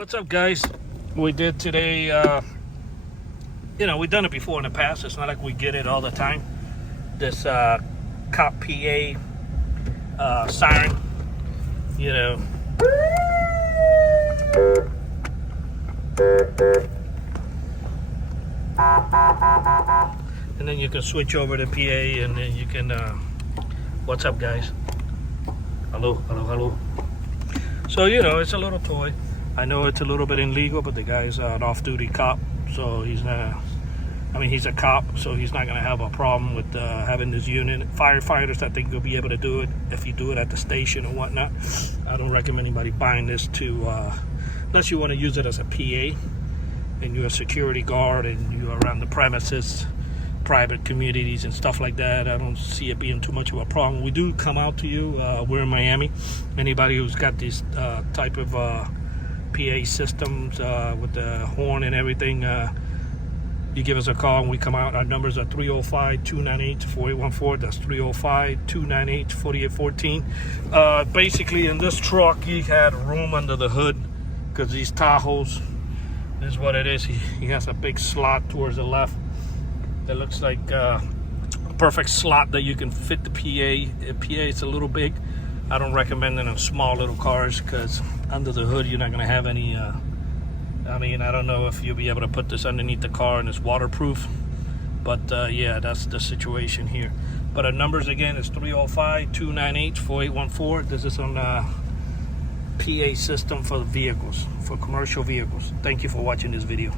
What's up, guys? We did today, we've done it before in the past. It's not like we get it all the time. This cop PA siren, and then you can switch over to PA, and then you can, what's up, guys? Hello, hello, hello. So, it's a little toy. I know it's a little bit illegal, but the guy's an off-duty cop, so he's not, he's a cop, so he's not going to have a problem with having this unit. Firefighters, I think, will be able to do it if you do it at the station or whatnot. I don't recommend anybody buying this unless you want to use it as a PA and you're a security guard and you're around the premises, private communities and stuff like that. I don't see it being too much of a problem. We do come out to you. We're in Miami. Anybody who's got this type of PA systems with the horn and everything, you give us a call and we come out. Our numbers are 305-298-4814. That's 305-298-4814. Basically, in this truck, he had room under the hood because these Tahoes, this is what it is. He has a big slot towards the left. It looks like a perfect slot that you can fit the PA. The PA is a little big. I don't recommend it in small little cars because under the hood you're not going to have any. I don't know if you'll be able to put this underneath the car and it's waterproof. But yeah, that's the situation here. But our numbers again is 305-298-4814. This is on PA system for vehicles, for commercial vehicles. Thank you for watching this video.